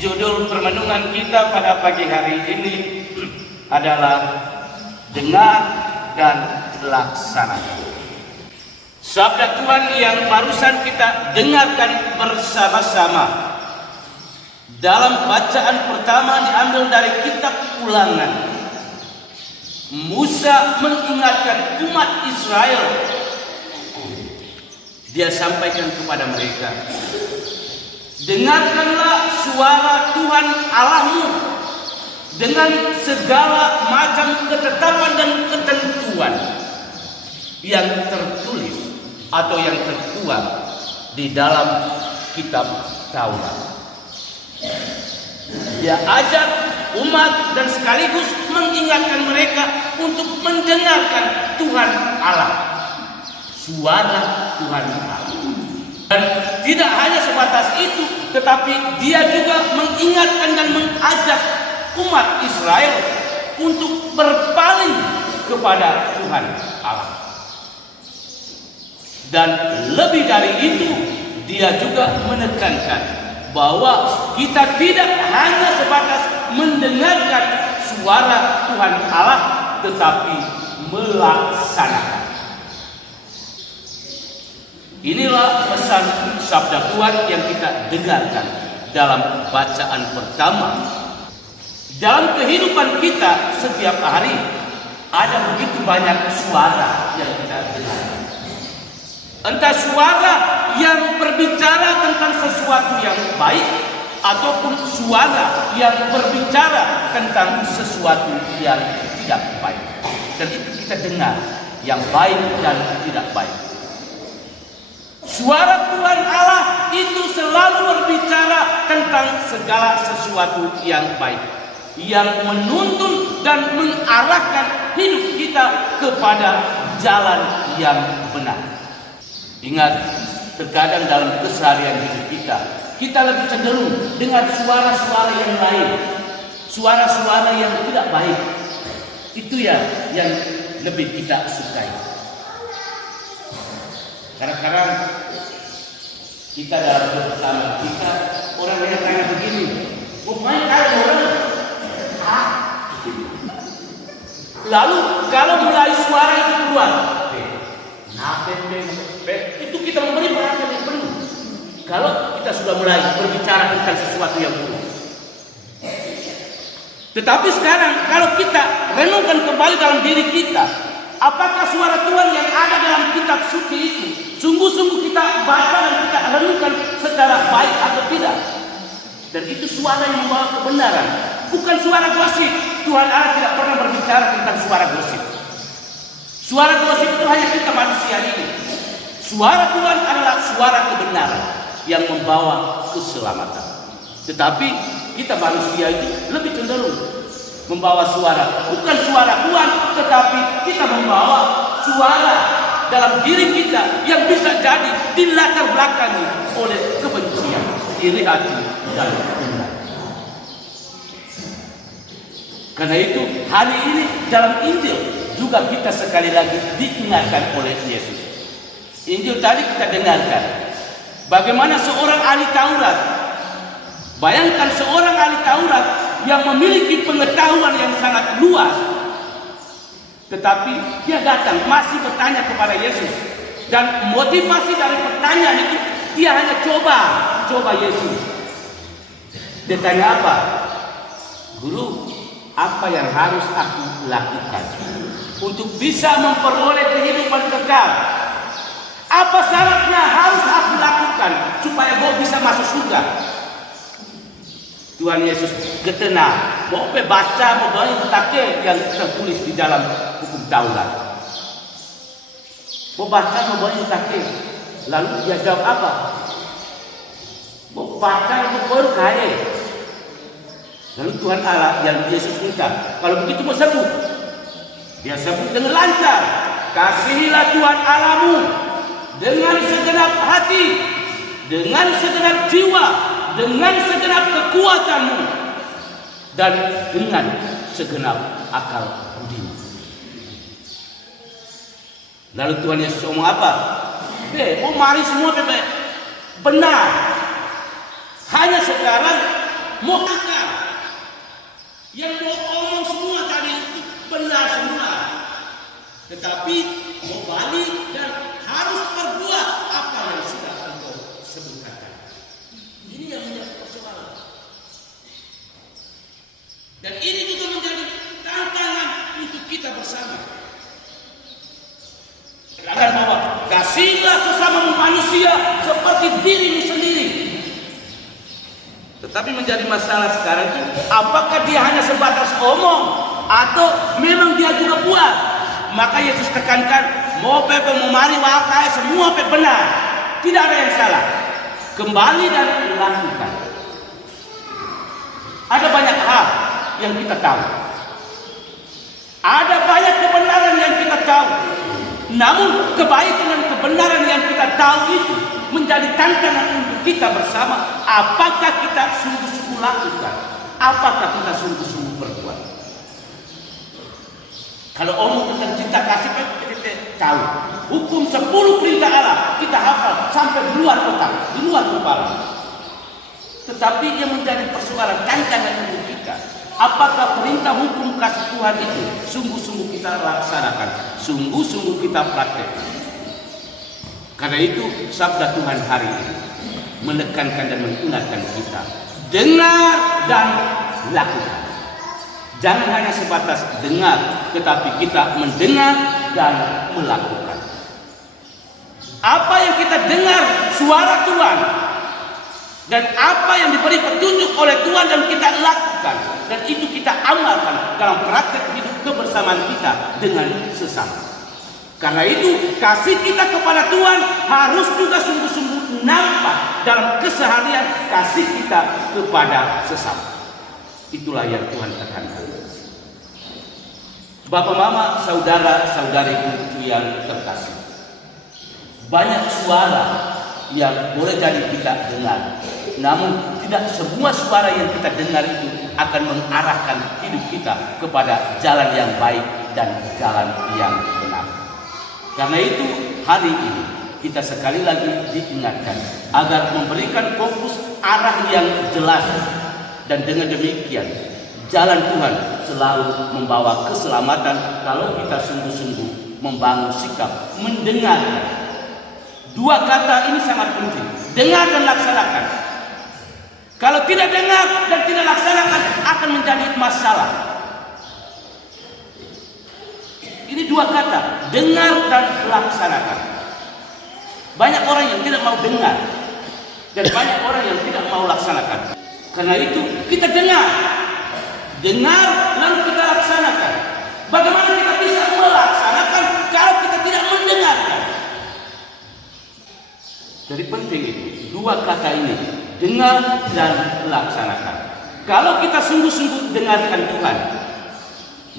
Judul permenungan kita pada pagi hari ini adalah dengar dan laksanakan. Sabda Tuhan yang barusan kita dengarkan bersama-sama dalam bacaan pertama diambil dari kitab Ulangan. Musa mengingatkan umat Israel. Dia sampaikan kepada mereka, dengarkanlah suara Tuhan Allahmu dengan segala macam ketetapan dan ketentuan yang tertulis atau yang tertuang di dalam kitab Taurat. Dia ajak umat dan sekaligus mengingatkan mereka untuk mendengarkan Tuhan Allah, suara Tuhan Allah. Dan tidak hanya sebatas itu, tetapi dia juga mengingatkan dan mengajak umat Israel untuk berpaling kepada Tuhan Allah. Dan lebih dari itu, dia juga menekankan bahwa kita tidak hanya sebatas mendengarkan suara Tuhan Allah, tetapi melaksanakan. Inilah pesan sabda Tuhan yang kita dengarkan dalam bacaan pertama. Dalam kehidupan kita setiap hari ada begitu banyak suara yang kita dengar. Entah suara yang berbicara tentang sesuatu yang baik ataupun suara yang berbicara tentang sesuatu yang tidak baik. Dan itu kita dengar, yang baik dan tidak baik. Suara Tuhan Allah itu selalu berbicara tentang segala sesuatu yang baik, yang menuntun dan mengarahkan hidup kita kepada jalan yang benar. Ingat, terkadang dalam keseharian hidup kita lebih cenderung dengar suara-suara yang lain, suara-suara yang tidak baik. Itu ya yang lebih kita sukai. Kadang-kadang kita dalam bersama kita, orang yang tanya begini, main kali orang, lalu kalau mulai suara itu keluar, itu kita memberi perhatian yang penuh. Kalau kita sudah mulai berbicara tentang sesuatu yang buruk. Tetapi sekarang kalau kita renungkan kembali dalam diri kita, apakah suara Tuhan yang ada dalam kitab suci itu sungguh-sungguh kita baca dan kita renungkan secara baik atau tidak? Dan itu suara yang membawa kebenaran, bukan suara gosip. Tuhan Allah tidak pernah berbicara tentang suara gosip. Suara gosip itu hanya kita manusia ini. Suara Tuhan adalah suara kebenaran yang membawa keselamatan. Tetapi kita manusia itu lebih cenderung membawa suara, bukan suara Tuhan, tetapi kita membawa suara dalam diri kita yang bisa jadi dilatar belakangi oleh kebencian, iri hati, dan dendam. Karena itu hari ini dalam Injil juga kita sekali lagi diingatkan oleh Yesus. Injil tadi kita dengarkan bagaimana seorang ahli Taurat. Bayangkan seorang ahli Taurat yang memiliki pengetahuan yang sangat luas, tetapi dia datang masih bertanya kepada Yesus. Dan motivasi dari pertanyaan itu, dia hanya coba Yesus. Dia tanya apa? Guru, apa yang harus aku lakukan untuk bisa memperoleh kehidupan kekal? Apa syaratnya harus aku lakukan supaya gue bisa masuk surga? Tuhan Yesus getena, mau baca, mau take yang tertulis di dalam hukum Taurat. Mau baca, mau take. Lalu dia jawab apa? Mau baca, mau kaya. Lalu Tuhan Allah yang Yesus minta, kalau begitu mau sembuh. Dia sebut dengan lancar. Kasihilah Tuhan Allahmu dengan segenap hati, dengan segenap jiwa, dengan segenap kekuatanmu, dan dengan segenap akal budimu. Lalu Tuhan Yesus ngomong apa? Mari semua benar. Hanya sekarang mau akal, yang mau omong semua tadi benar semua, tetapi mau balik dan harus berbuat apa yang sudah engkau sebutkan. Ini yang menjadi persoalan. Dan ini juga menjadi tantangan untuk kita bersama. Katakan bahwa kasihlah sesama manusia seperti dirimu sendiri. Tetapi menjadi masalah sekarang itu, apakah dia hanya sebatas omong atau memang dia juga buat? Maka Yesus tekankan, mau pepe mau mari wakai semua pepe benar, tidak ada yang salah. Kembali dan lakukan. Ada banyak hal yang kita tahu. Ada banyak kebenaran yang kita tahu. Namun kebaikan dan kebenaran yang kita tahu itu menjadi tantangan untuk kita bersama. Apakah kita sungguh-sungguh lakukan? Apakah kita sungguh-sungguh berbuat? Kalau omong tentang cinta kasih kita tahu. Hukum 10 perintah Allah kita hafal sampai di luar otak, di luar kepala. Tetapi yang menjadi persoalan tantangan untuk kita, apakah perintah hukum kasih Tuhan itu sungguh-sungguh kita laksanakan, sungguh-sungguh kita praktekkan? Karena itu sabda Tuhan hari ini menekankan dan mengingatkan kita, dengar dan lakukan. Jangan hanya sebatas dengar, tetapi kita mendengar dan melakukan. Apa yang kita dengar suara Tuhan dan apa yang diberi petunjuk oleh Tuhan dan kita lakukan, dan itu kita amalkan dalam praktek hidup kebersamaan kita dengan sesama. Karena itu kasih kita kepada Tuhan harus juga sungguh-sungguh nampak dalam keseharian kasih kita kepada sesama. Itulah yang Tuhan tekankan. Bapak, mama, saudara, saudariku yang terkasih, banyak suara yang boleh jadi kita dengar, namun tidak semua suara yang kita dengar itu akan mengarahkan hidup kita kepada jalan yang baik dan jalan yang benar. Karena itu hari ini kita sekali lagi diingatkan agar memberikan fokus arah yang jelas, dan dengan demikian jalan Tuhan selalu membawa keselamatan kalau kita sungguh-sungguh membangun sikap mendengar. Dua kata ini sangat penting, dengar dan laksanakan. Kalau tidak dengar dan tidak laksanakan akan menjadi masalah. Ini dua kata, dengar dan laksanakan. Banyak orang yang tidak mau dengar dan banyak orang yang tidak mau laksanakan. Karena itu kita dengar lalu kita laksanakan. Bagaimana kita bisa melaksanakan kalau kita tidak mendengarkan? Jadi penting itu dua kata ini, dengar dan laksanakan. Kalau kita sungguh-sungguh dengarkan Tuhan,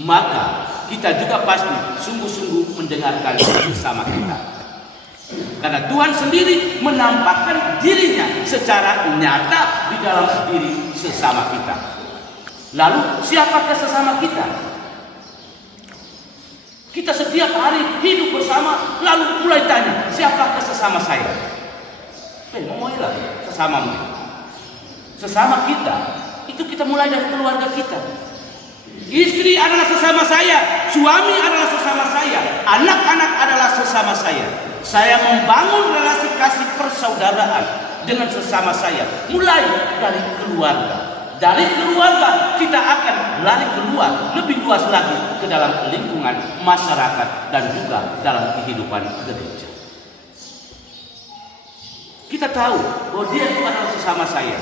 maka kita juga pasti sungguh-sungguh mendengarkan sesama kita. Karena Tuhan sendiri menampakkan dirinya secara nyata di dalam diri sesama kita. Lalu siapakah sesama kita? Kita setiap hari hidup bersama, lalu mulai tanya, siapakah sesama saya? Ngomonglah sesamamu. Sesama kita, itu kita mulai dari keluarga kita. Istri adalah sesama saya, suami adalah sesama saya, anak-anak adalah sesama saya. Saya membangun relasi kasih persaudaraan dengan sesama saya, mulai dari keluarga. Dari keluarga kita akan lari keluar lebih luas lagi ke dalam lingkungan masyarakat dan juga dalam kehidupan gereja. Kita tahu bahwa dia itu adalah sesama saya.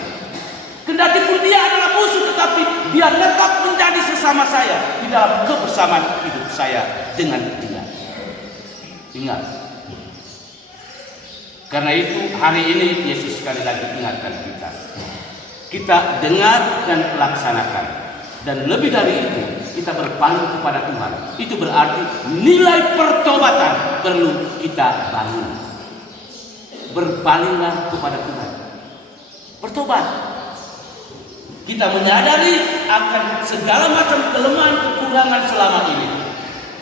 Kendati pun dia adalah musuh, tetapi dia tetap menjadi sesama saya di dalam kebersamaan hidup saya dengan dia. Ingat. Karena itu hari ini Yesus sekali lagi ingatkan kita. Kita dengar dan laksanakan. Dan lebih dari itu, kita berpaling kepada Tuhan. Itu berarti nilai pertobatan perlu kita bangun. Berpalinglah kepada Tuhan. Bertobat. Kita menyadari akan segala macam kelemahan kekurangan selama ini.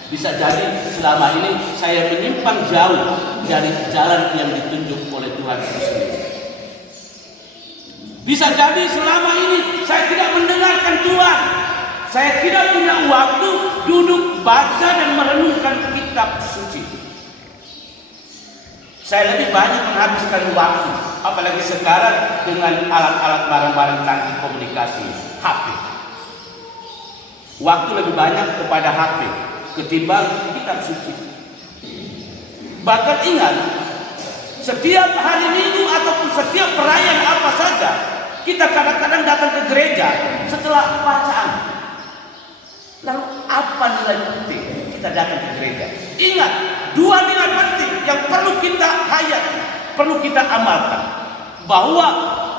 Bisa jadi selama ini saya menyimpang jauh dari jalan yang ditunjuk oleh Tuhan itu sendiri. Bisa jadi selama ini saya Saya lebih banyak menghabiskan waktu, apalagi sekarang dengan alat-alat barang-barang canggih komunikasi, HP. Waktu lebih banyak kepada HP ketimbang kitab suci. Bahkan ingat, setiap hari Minggu ataupun setiap perayaan apa saja, kita kadang-kadang datang ke gereja setelah bacaan. Lalu apa nilai penting kita datang ke gereja? Ingat, dua nilai penting yang perlu kita hayati, perlu kita amalkan. Bahwa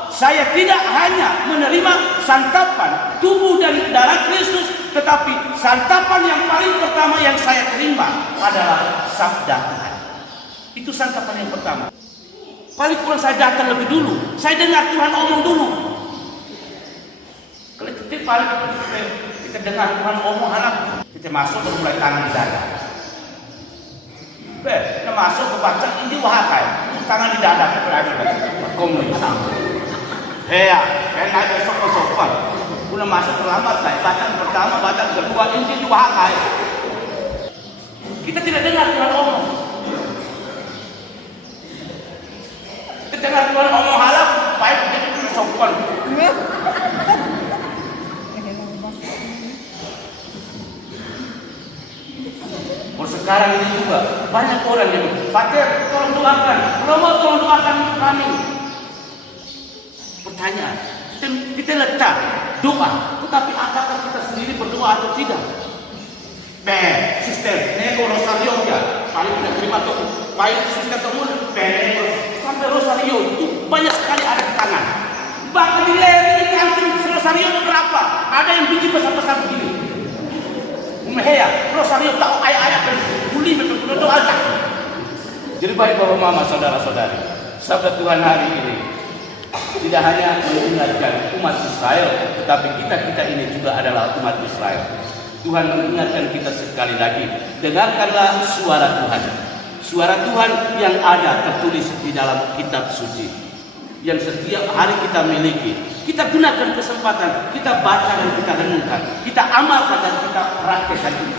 saya tidak hanya menerima santapan tubuh dan darah Kristus, tetapi santapan yang paling pertama yang saya terima adalah sabda Tuhan. Itu santapan yang pertama. Paling kurang saya datang lebih dulu, saya dengar Tuhan omong dulu. Kalau kita paling kita dengar Tuhan omong anak, kita masuk dan mulai tangan di dada. Kita masuk ke baca ini wahakai, tangan di dada berarti komunikasi. Kayak besok-besokan. Udah masuk terlambat, bacaan pertama, bacaan kedua, ini wahakai. Kita tidak dengar Tuhan omong. Dengar Tuhan ngomong halal, baik jadi sopan. Sekarang ini juga banyak orang yang Pater, tolong doakan, Romo tolong doakan kami. Pertanyaan, kita letak doa, tetapi apakah kita sendiri berdoa atau tidak? Sister, nego rosario ya, paling tidak terima tuh, baik sister temu, sampai rosario itu banyak sekali ada di tangan. Bahkan di leher ini kantung rosario berapa? Ada yang biji besar-besar begini. Rosario tahu ayat-ayat dan buli betul-betul doa. Jadi baik bapak mama, saudara-saudari, sabda Tuhan hari ini tidak hanya mengingatkan umat Israel, tetapi kita ini juga adalah umat Israel. Tuhan mengingatkan kita sekali lagi, dengarkanlah suara Tuhan. Suara Tuhan yang ada tertulis di dalam kitab suci, yang setiap hari kita miliki. Kita gunakan kesempatan, kita baca dan kita renungkan, kita amalkan dan kita praktekkan itu.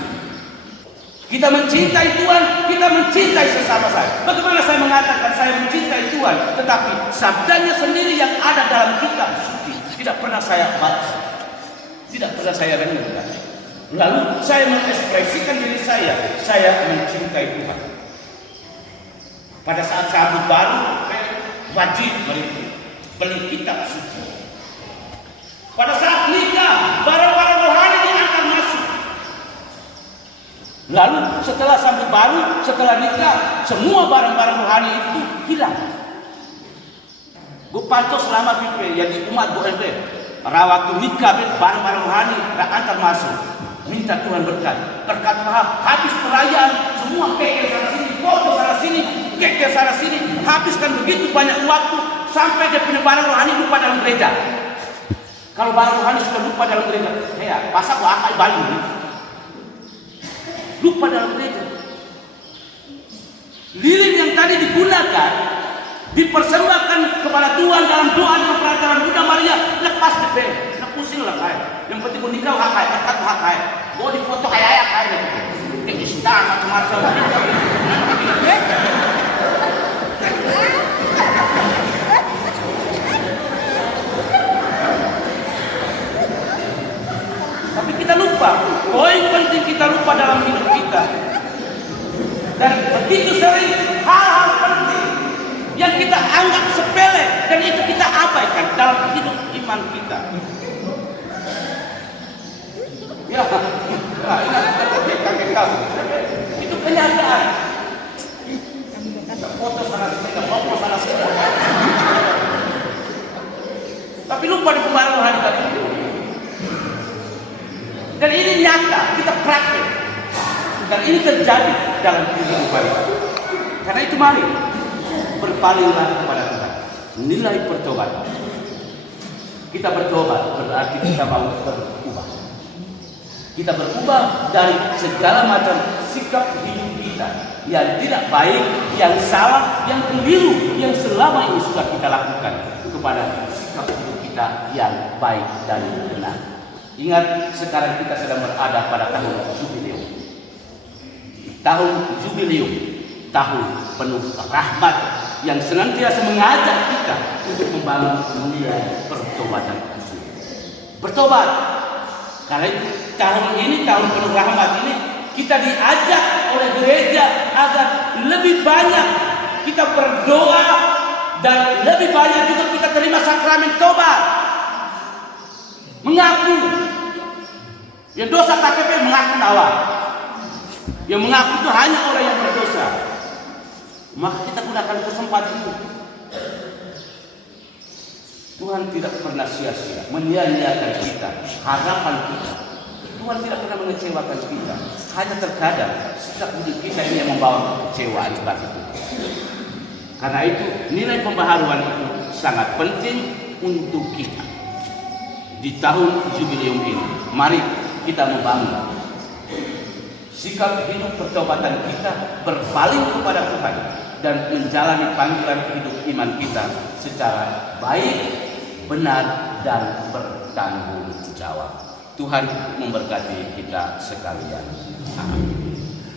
Kita mencintai Tuhan, kita mencintai sesama saya. Bagaimana saya mengatakan saya mencintai Tuhan, tetapi sabdanya sendiri yang ada dalam kitab suci tidak pernah saya baca, tidak pernah saya renungkan. Lalu saya mengekspresikan diri saya mencintai Tuhan. Pada saat sambut baru, wajib beli kitab suci. Pada saat nikah, barang-barang rohani diantar masuk. Lalu setelah sambut baru, setelah nikah, semua barang-barang rohani itu hilang. Gue pantau selama pipe yang di umat gue waktu nikah, barang-barang rohani antar masuk. Minta Tuhan berkat mahal. Habis perayaan, semua keke sana sini, foto sana sini, keke sana sini. Habiskan begitu banyak waktu sampai dia punya barang rohani lupa dalam gereja. Kalau barang rohani sudah lupa dalam gereja, pasang wakai balik. Lupa dalam gereja. Lilin yang tadi digunakan, dipersembahkan kepada Tuhan dalam doa dan perantaran Bunda Maria, lepas deh, pusing lah kayak. Yang penting menikah hakai, berkat hakai. Mau difoto kayak gitu. Istana macam-macam. Tapi kita lupa, poin penting kita lupa dalam hidup kita. Dan begitu sering hal-hal penting yang kita anggap sepele dan itu kita abaikan dalam hidup iman kita. Ya, itu kenyataan. Foto sana sini. Tapi lupa di kemarin hari tadi. Dan ini nyata, kita praktik. Dan ini terjadi dalam kehidupan. Karena itu mari berpalinglah kepada Tuhan. Nilai pertobatan. Kita bertobat berarti kita mau berubah. Kita berubah dari segala macam sikap hidup kita yang tidak baik, yang salah, yang keliru, yang selama ini sudah kita lakukan kepada sikap hidup kita yang baik dan benar. Ingat, sekarang kita sedang berada pada tahun jubileum. Tahun jubileum tahun penuh rahmat yang senantiasa mengajak kita untuk membangun nilai pertobatan khusus. Bertobat. Karena itu tahun ini, tahun penuh rahmat ini, kita diajak oleh gereja agar lebih banyak kita berdoa dan lebih banyak juga kita terima sakramen tobat. Mengaku. Yang dosa KTP mengaku nawar. Yang mengaku itu hanya orang yang berdosa. Maka kita gunakan kesempatan itu. Tuhan tidak pernah sia-sia menyia-nyiakan kita, harapan kita. Tuhan tidak pernah mengecewakan kita. Hanya terkadang sikap hidup kita ini yang membawa kekecewaan seperti itu. Karena itu nilai pembaharuan itu sangat penting untuk kita. Di tahun jubileum ini, mari kita membangun sikap hidup pertobatan kita, berpaling kepada Tuhan dan menjalani panggilan hidup iman kita secara baik, benar, dan bertanggung jawab. Tuhan memberkati kita sekalian. Amin.